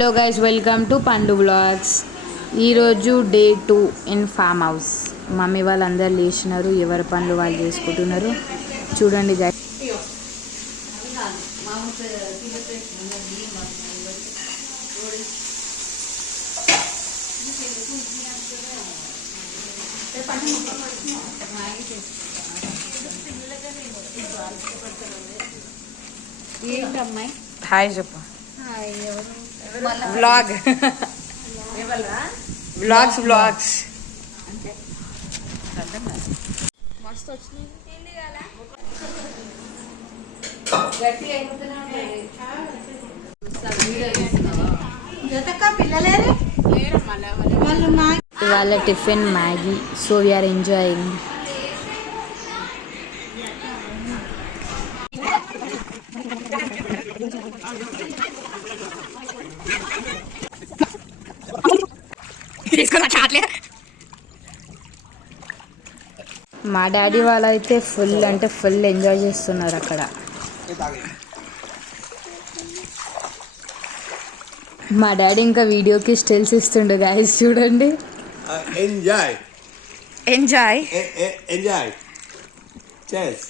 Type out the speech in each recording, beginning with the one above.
Hello guys, welcome to Pandu blogs. ఈరోజు day 2 in farm house. Mummy వాళ్ళందరూ లేచినారు, ఎవరి పనులు వాళ్ళు చేసుకుంటున్నారు. చూడండి గైస్. హాయ్ చెప్పు. వ్లాగ్ వ్లాగ్స్ వ్లాగ్స్ ఇవాళ tiffin Maggi. So we are enjoying. మా డాడీ వాళ్ళు అయితే ఫుల్ ఎంజాయ్ చేస్తున్నారు అక్కడ. మా డాడీ ఇంకా వీడియోకి స్టిల్స్ ఇస్తుండే గైస్, చూడండి. Enjoy enjoy enjoy chess.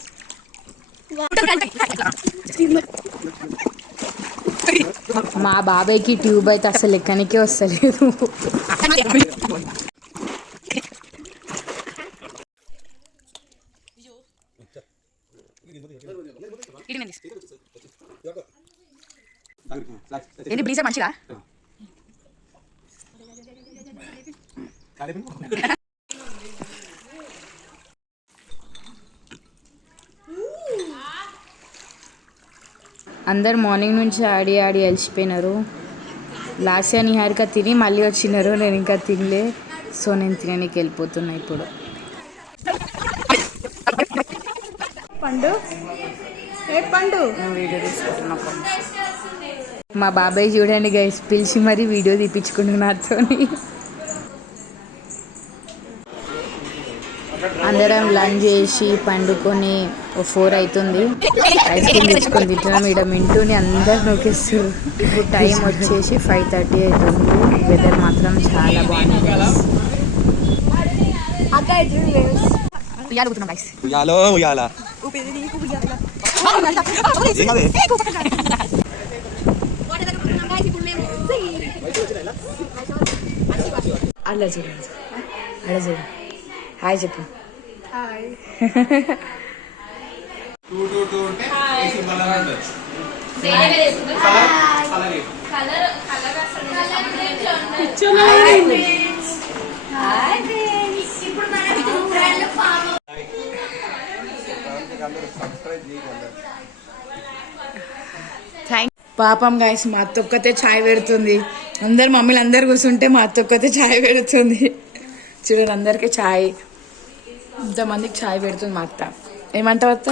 మా బాబాయ్కి ట్యూబ్ అయితే అసలు ఎక్కడికే వస్తలేదు. ఏంటి బ్రీజర్ మంచిగా? అందరు మార్నింగ్ నుంచి ఆడి అలసిపోయినారు. లాస్ట్ ఇయర్ నిహారిక తిని మళ్ళీ వచ్చినారు. నేను ఇంకా తినలే. సో నేను తినడానికి వెళ్ళిపోతున్నా ఇప్పుడు. పండు వీడియో తీసుకుంటున్నా. మా బాబాయ్ చూడండి గైస్, పిలిచి మరీ వీడియో తీపించుకుంటున్నా నాతో. అందరం లంచ్ చేసి పండుకొని 4 అవుతుంది. ఐస్ క్రీమ్ తెచ్చుకొని తింటున్నాం. ఇక్కడ మింటూని అందరు నొక్కిస్తారు. ఇప్పుడు టైం వచ్చేసి 5:30 అవుతుంది. వెదర్ మాత్రం చాలా బాగుంది. అలా చూడండి, అలా చూడండి. హాయ్ చెప్పు. హాయ్. పాపం గైస్, మా అత్త ఒక్కతే ఛాయ్ పెడుతుంది. అందరు మమ్మీలు అందరు కూర్చుంటే మా అత్త ఒక్కతే ఛాయ్ పెడుతుంది. చూడండి, అందరికి ఛాయ్, ఇంతమందికి ఛాయ్ పెడుతుంది మా అత్త. ఏమంటావు అత్త?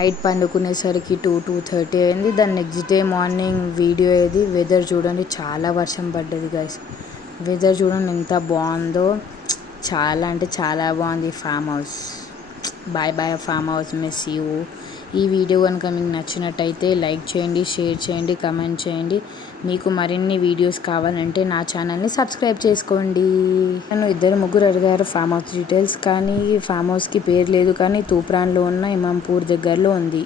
నైట్ పండుకునేసరికి 2-2:30 అయింది. దాని నెక్స్ట్ డే మార్నింగ్ వీడియో ఏది వెదర్ చూడండి, చాలా వర్షం పడ్డది గైస్. వెదర్ చూడండి ఎంత బాగుందో, చాలా అంటే చాలా బాగుంది farm house. Bye bye farm house, miss you. ఈ వీడియో కనుక మీకు నచ్చినట్టయితే లైక్ చేయండి, షేర్ చేయండి, కమెంట్ చేయండి. మీకు మరిన్ని వీడియోస్ కావాలంటే నా ఛానల్ని సబ్స్క్రైబ్ చేసుకోండి. నన్ను 2-3 అడిగారు ఫామ్ హౌస్ డీటెయిల్స్, కానీ ఫామ్ హౌస్కి పేరు లేదు, కానీ తూప్రాన్లో ఉన్న ఇమాంపూర్ దగ్గరలో ఉంది.